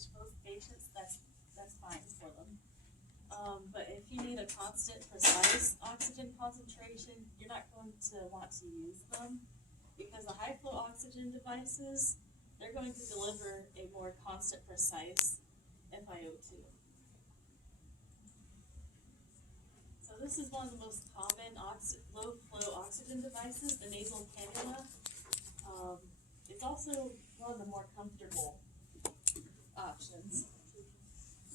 which most patients, that's fine for them. But if you need a constant, precise oxygen concentration, you're not going to want to use them, because the high flow oxygen devices, they're going to deliver a more constant, precise FiO2. So this is one of the most common low flow oxygen devices, the nasal cannula. It's also one of the more comfortable options.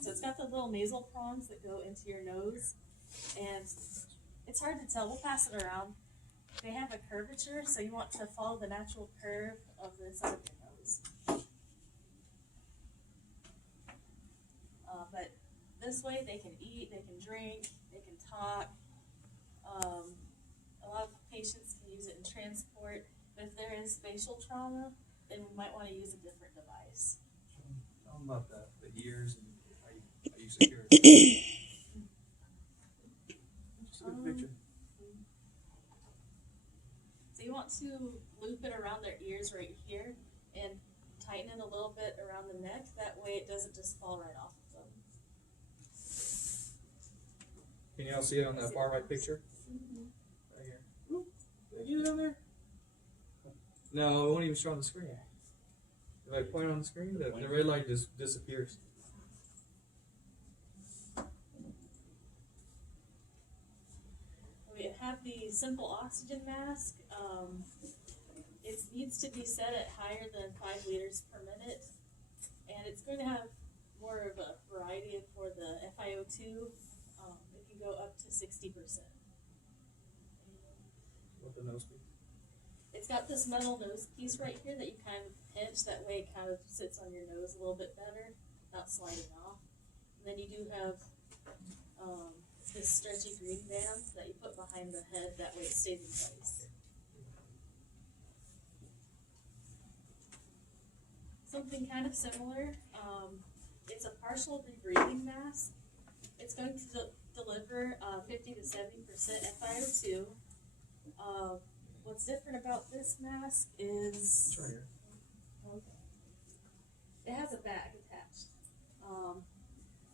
So it's got the little nasal prongs that go into your nose, and it's hard to tell. We'll pass it around. They have a curvature, so you want to follow the natural curve of the inside of your nose. But this way they can eat, they can drink, they can talk. A lot of patients can use it in transport, but if there is facial trauma, then we might want to use a different device. Tell them about the ears and how you secure it. Just a good picture. So you want to loop it around their ears right here and tighten it a little bit around the neck. That way it doesn't just fall right off of them. Can y'all see it on that far right picture? Mm-hmm. Right here. Did you down there? No, it won't even show on the screen. If I point on the screen, the red light just disappears. We have the simple oxygen mask. It needs to be set at higher than 5 liters per minute, and it's going to have more of a variety for the FiO2. It can go up to 60%. What the nose piece? It's got this metal nose piece right here that you kind of pinch. That way it kind of sits on your nose a little bit better, not sliding off. And then you do have this stretchy green band that you put behind the head. That way it stays in place. Something kind of similar. It's a partial rebreathing mask. It's going to deliver 50 to 70% FiO2. What's different about this mask is It's right here. it has a bag attached.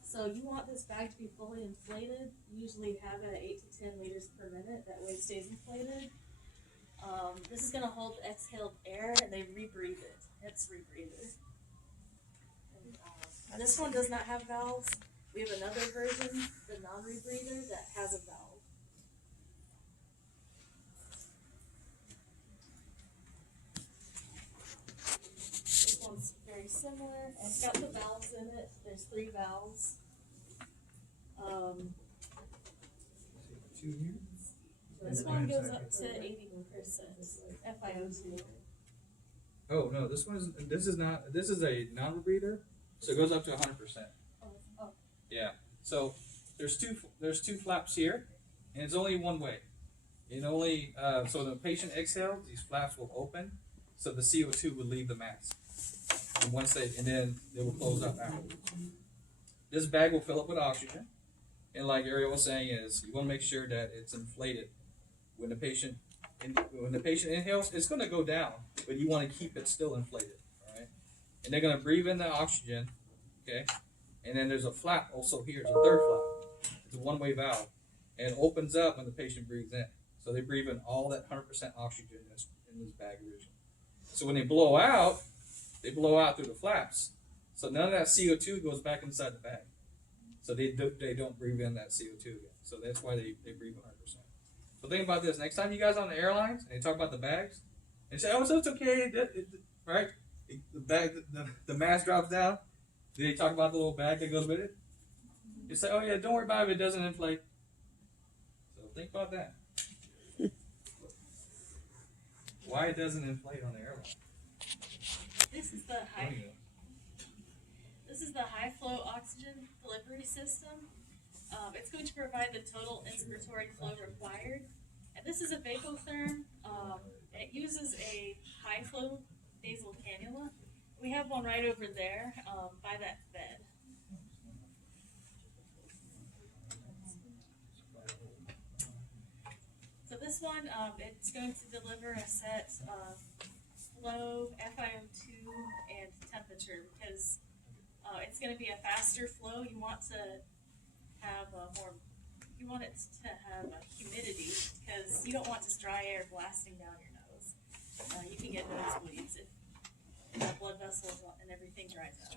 So you want this bag to be fully inflated. You usually have it at 8 to 10 liters per minute. That way it stays inflated. This is going to hold exhaled air, and they rebreathe it. It's rebreather. And this one does not have valves. We have another version, the non-rebreather, that has a valve. This one's very similar, and it's got the valves in it. There's 3 valves. Two here. This one goes up to 80% FiO2. Oh no, this is a non-rebreather, so it goes up to 100%. Oh. Yeah. So there's two flaps here, and it's only one way. It only so the patient exhales, these flaps will open, so the CO2 will leave the mask, and then they will close up afterwards. This bag will fill up with oxygen, and like Ariel was saying, is you want to make sure that it's inflated. When the patient inhales, it's going to go down, but you want to keep it still inflated. All right, and they're going to breathe in the oxygen. Okay. And then there's a flap also here. It's a third flap. It's a one-way valve. And it opens up when the patient breathes in. So they breathe in all that 100% oxygen that's in this bag originally. So when they blow out through the flaps. So none of that CO2 goes back inside the bag. So they don't breathe in that CO2 again. So that's why they breathe 100%. So think about this. Next time you guys on the airlines and they talk about the bags, and you say, oh, so it's okay, right? The mask drops down. Do they talk about the little bag that goes with it? You say, oh yeah, don't worry about it if it doesn't inflate. So think about that. Why it doesn't inflate on the airline. This is the high flow oxygen delivery system. It's going to provide the total inspiratory flow required. And this is a vapotherm. It uses a high flow nasal cannula. We have one right over there by that bed. So this one, it's going to deliver a set flow, FiO2, and temperature, because gonna be a faster flow. You want to have you want it to have a humidity, because you don't want just dry air blasting down your nose. You can get nosebleeds if the blood vessels and everything dries out.